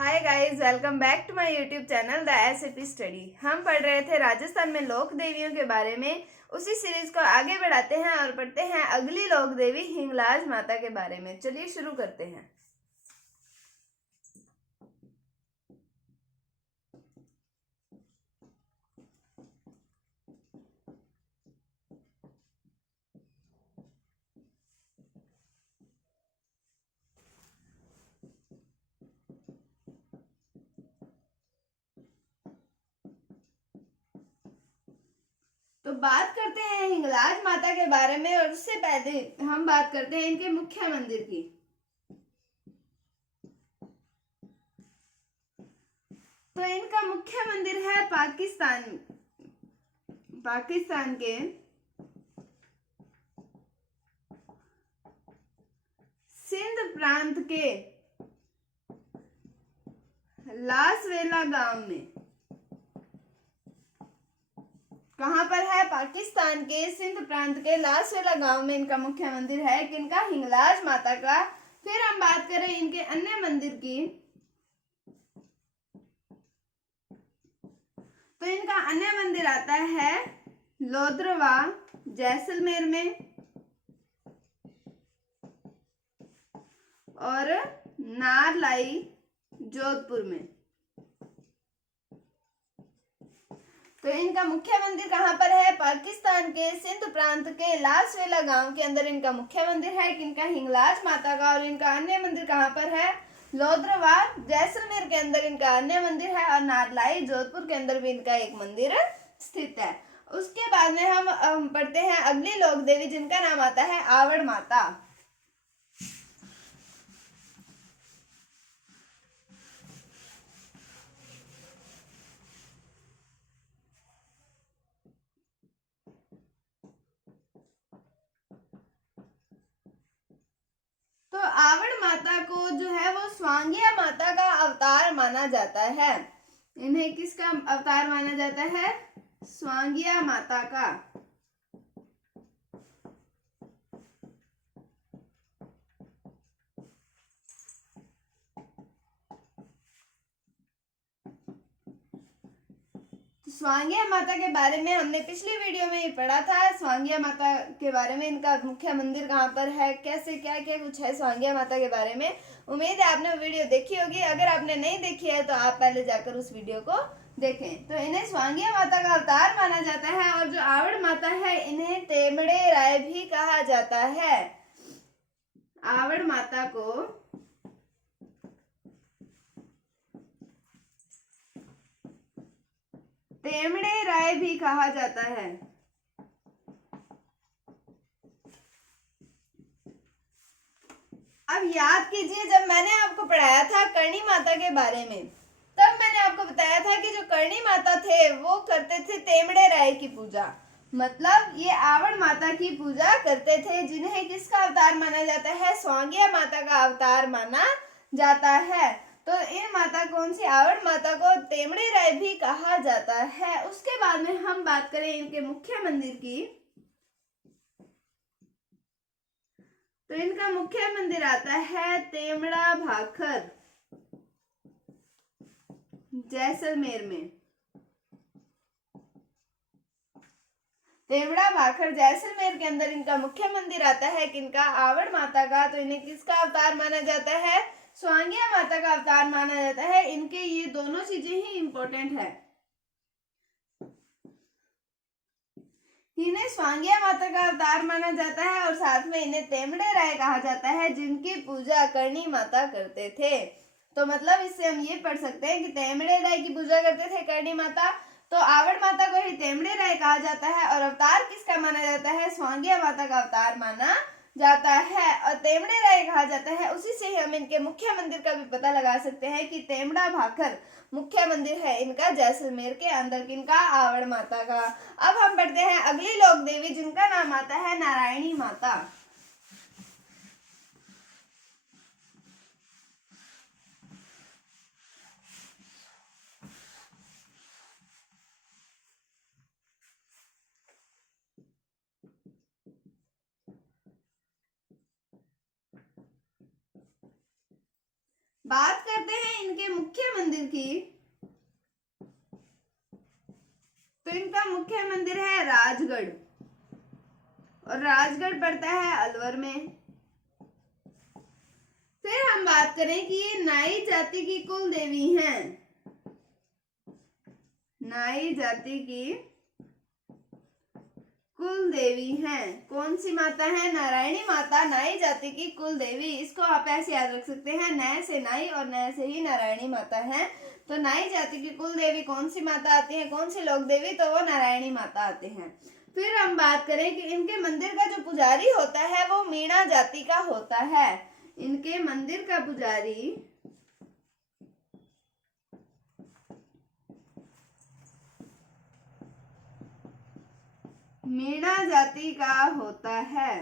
Hi guys, welcome back to my YouTube channel the SAP Study. हम पढ़ रहे थे राजस्थान में लोक देवियों के बारे में। उसी सीरीज को आगे बढ़ाते हैं और पढ़ते हैं अगली लोक देवी हिंगलाज माता के बारे में। चलिए शुरू करते हैं। तो बात करते हैं हिंगलाज माता के बारे में, और उससे पहले हम बात करते हैं इनके मुख्य मंदिर की। तो इनका मुख्य मंदिर है पाकिस्तान के सिंध प्रांत के लासवेला गांव में। कहां पर है? पाकिस्तान के सिंध प्रांत के लासवेला गांव में इनका मुख्य मंदिर है। किनका? हिंगलाज माता का। फिर हम बात करें इनके अन्य मंदिर की, तो इनका अन्य मंदिर आता है लोद्रवा जैसलमेर में और नारलाई जोधपुर में। तो इनका मुख्य मंदिर कहां पर है? पाकिस्तान के सिंध प्रांत के लासवेला गांव के अंदर इनका मुख्य मंदिर है। किनका? हिंगलाज माता का। और इनका अन्य मंदिर कहां पर है? लोद्रवा जैसलमेर के अंदर इनका अन्य मंदिर है और नारलाई जोधपुर के अंदर भी इनका एक मंदिर स्थित है। उसके बाद में हम पढ़ते हैं अगली लोक देवी, जिनका नाम आता है आवड़ माता। तो आवड़ माता को जो है वो स्वांगिया माता का अवतार माना जाता है। इन्हें किसका अवतार माना जाता है? स्वांगिया माता का। स्वांगिया माता के बारे में हमने पिछली वीडियो में ही पढ़ा था। स्वांगिया माता के बारे में, इनका मुख्य मंदिर कहाँ पर है, कैसे क्या क्या कुछ है स्वांगिया माता के बारे में। उम्मीद है आपने वीडियो देखी होगी। अगर आपने नहीं देखी है तो आप पहले जाकर उस वीडियो को देखें। तो इन्हें स्वांगिया माता का अवतार माना जाता है। और जो आवड़ माता है, इन्हें तेमड़े राय भी कहा जाता है। आवड़ माता को तेमड़े राय भी कहा जाता है। अब याद कीजिए, जब मैंने आपको पढ़ाया था करणी माता के बारे में, तब मैंने आपको बताया था कि जो करणी माता थे वो करते थे तेमड़े राय की पूजा। मतलब ये आवड़ माता की पूजा करते थे, जिन्हें किसका अवतार माना जाता है? स्वांगिया माता का अवतार माना जाता है। तो इन माता, कौन सी? आवड़ माता को तेमड़े राय भी कहा जाता है। उसके बाद में हम बात करें इनके मुख्य मंदिर की, तो इनका मुख्य मंदिर आता है तेमड़ा भाखर जैसलमेर में। तेमड़ा भाखर जैसलमेर के अंदर इनका मुख्य मंदिर आता है। किनका? आवड़ माता का। तो इन्हें किसका अवतार माना जाता है? स्वांगिया माता का अवतार माना जाता है। इनके ये दोनों चीजें ही इंपॉर्टेंट है। इन्हें स्वांगिया माता का अवतार माना जाता है और साथ में इन्हें तेमड़े राय कहा जाता है, जिनकी पूजा करणी माता करते थे। तो मतलब इससे हम ये पढ़ सकते हैं कि तेमड़े राय की पूजा करते थे करणी माता, तो आवड़ माता को ही तेमड़े राय कहा जाता है। और अवतार किसका माना जाता है? स्वांगिया माता का अवतार माना जाता है और तेमड़े राय कहा जाता है। उसी से ही हम इनके मुख्य मंदिर का भी पता लगा सकते हैं कि तेमड़ा भाखर मुख्य मंदिर है इनका जैसलमेर के अंदर। किनका? आवड़ माता का। अब हम पढ़ते हैं अगली लोक देवी, जिनका नाम आता है नारायणी माता। बात करते हैं इनके मुख्य मुख्य मंदिर है राजगढ़, और राजगढ़ पड़ता है अलवर में। फिर हम बात करें कि ये नाई जाति की कुल देवी हैं। नाई जाति की कुल देवी हैं। कौन सी माता है? नारायणी माता नाई जाति की कुल देवी। इसको आप ऐसे याद रख सकते हैं, नए से नाई और नए से ही नारायणी माता है। तो नाई जाति की कुल देवी कौन सी माता आती है, कौन सी लोक देवी? तो वो नारायणी माता आते हैं। फिर हम बात करें कि इनके मंदिर का जो पुजारी होता है वो मीणा जाति का होता है। इनके मंदिर का पुजारी मीणा जाति का होता है।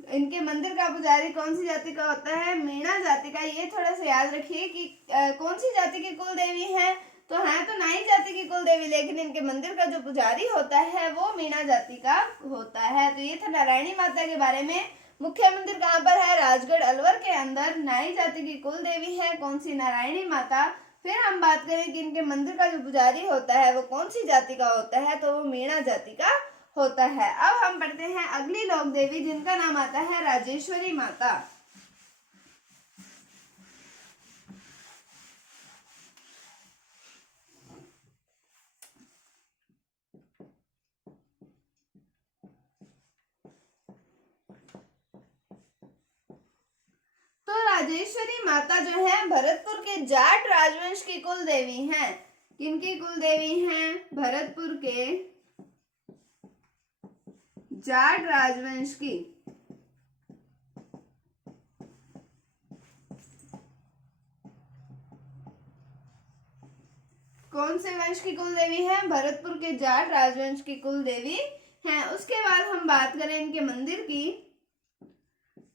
इनके मंदिर का पुजारी कौन सी जाति का होता है? मीणा जाति का। ये थोड़ा सा याद रखिए कि कौन सी जाति की कुल देवी है, तो है तो नाई जाति की कुल देवी, लेकिन इनके मंदिर का जो पुजारी होता है वो मीणा जाति का होता है। तो ये था नारायणी माता के बारे में। मुख्य मंदिर कहाँ पर है? राजगढ़ अलवर के अंदर। नाई जाति की कुल देवी है कौन सी? नारायणी माता। फिर हम बात करें कि इनके मंदिर का जो पुजारी होता है वो कौन सी जाति का होता है, तो वो मीणा जाति का होता है। अब हम पढ़ते हैं अगली लोक देवी जिनका नाम आता है राजेश्वरी माता। तो राजेश्वरी माता जो है भरतपुर के जाट राजवंश की कुल देवी हैं। किनकी कुल देवी हैं? भरतपुर के जाट राजवंश की। कौन से वंश की कुल देवी है? भरतपुर के जाट राजवंश की कुल देवी हैं। उसके बाद हम बात करें इनके मंदिर की,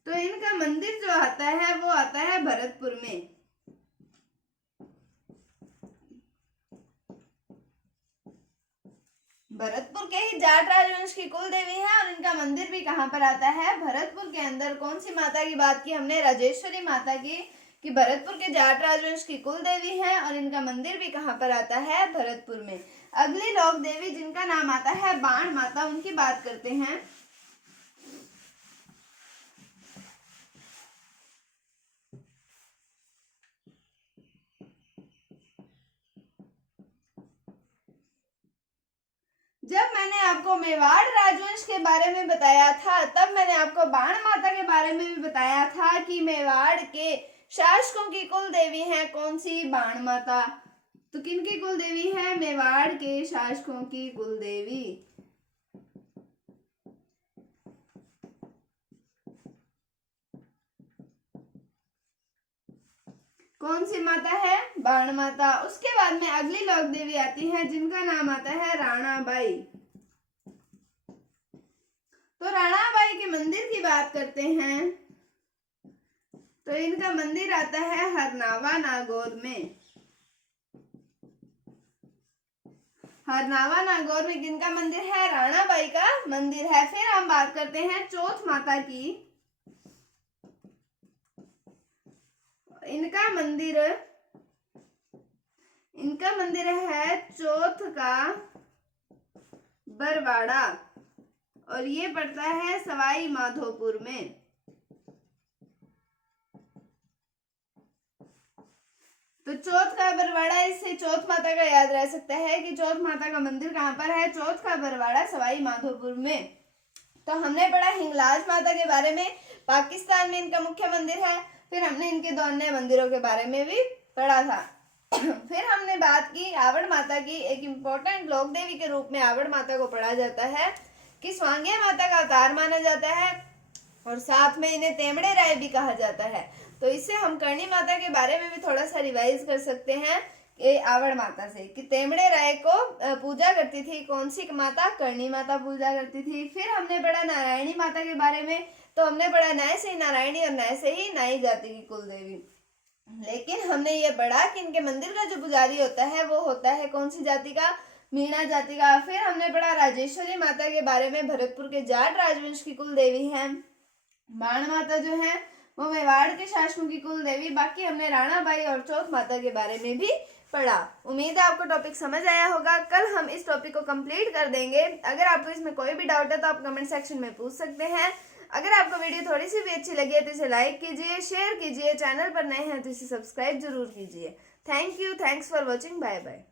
तो इनका मंदिर जो आता है वो आता है भरतपुर में। भरतपुर के ही जाट राजवंश की कुल देवी है और इनका मंदिर भी कहाँ पर आता है? भरतपुर के अंदर। कौन सी माता की बात की हमने? राजेश्वरी माता की, कि भरतपुर के जाट राजवंश की कुल देवी है और इनका मंदिर भी कहाँ पर आता है? भरतपुर में। अगली लोक देवी जिनका नाम आता है बाण माता, उनकी बात करते हैं। जब मैंने आपको मेवाड़ राजवंश के बारे में बताया था तब मैंने आपको बाण माता के बारे में भी बताया था कि मेवाड़ के शासकों की कुल देवी है कौन सी? बाण माता। तो किनकी कुल देवी है? मेवाड़ के शासकों की कुल देवी। कौन सी माता है? बाण माता। उसके बाद में अगली लोक देवी आती है जिनका नाम आता है राणाबाई। तो राणाबाई के मंदिर की बात करते हैं, तो इनका मंदिर आता है हरनावा नागौर में। हरनावा नागौर में किनका मंदिर है? राणाबाई का मंदिर है। फिर हम बात करते हैं चौथ माता की। इनका मंदिर है चौथ का बरवाड़ा और ये पड़ता है सवाई माधोपुर में। तो चौथ का बरवाड़ा, इससे चौथ माता का याद रह सकता है कि चौथ माता का मंदिर कहाँ पर है? चौथ का बरवाड़ा सवाई माधोपुर में। तो हमने पढ़ा हिंगलाज माता के बारे में, पाकिस्तान में इनका मुख्य मंदिर है। फिर हमने इनके दो अन्य मंदिरों के बारे में भी पढ़ा था। फिर हमने बात की आवड़ माता की। एक इम्पोर्टेंट लोक देवी के रूप में आवड़ माता को पढ़ा जाता है कि स्वांगिया माता का अवतार माना जाता है और साथ में इन्हें तेमड़े राय भी कहा जाता है। तो इससे हम करणी माता के बारे में भी थोड़ा सा रिवाइज कर सकते हैं ये आवड़ माता से, कि तेमड़े राय को पूजा करती थी कौन सी माता? करणी माता पूजा करती थी। फिर हमने पढ़ा नारायणी माता के बारे में, तो हमने पढ़ा नए से ही नारायणी और नए से ही नाई जाति की कुल देवी। लेकिन हमने ये पढ़ा कि इनके मंदिर का जो पुजारी होता है वो होता है कौन सी जाति का? मीणा जाति का। फिर हमने पढ़ा राजेश्वरी माता के बारे में, भरतपुर के जाट राजवंश की कुल देवी है। बाण माता जो है वो मेवाड़ के शासकों की कुल देवी। बाकी हमने राणाबाई और चौथ माता के बारे में भी पढ़ा। उम्मीद है आपको टॉपिक समझ आया होगा। कल हम इस टॉपिक को कंप्लीट कर देंगे। अगर आपको इसमें कोई भी डाउट है तो आप कमेंट सेक्शन में पूछ सकते हैं। अगर आपको वीडियो थोड़ी सी भी अच्छी लगी है तो इसे लाइक कीजिए, शेयर कीजिए, चैनल पर नए हैं तो इसे सब्सक्राइब जरूर कीजिए। Thank you, thanks for watching, bye bye.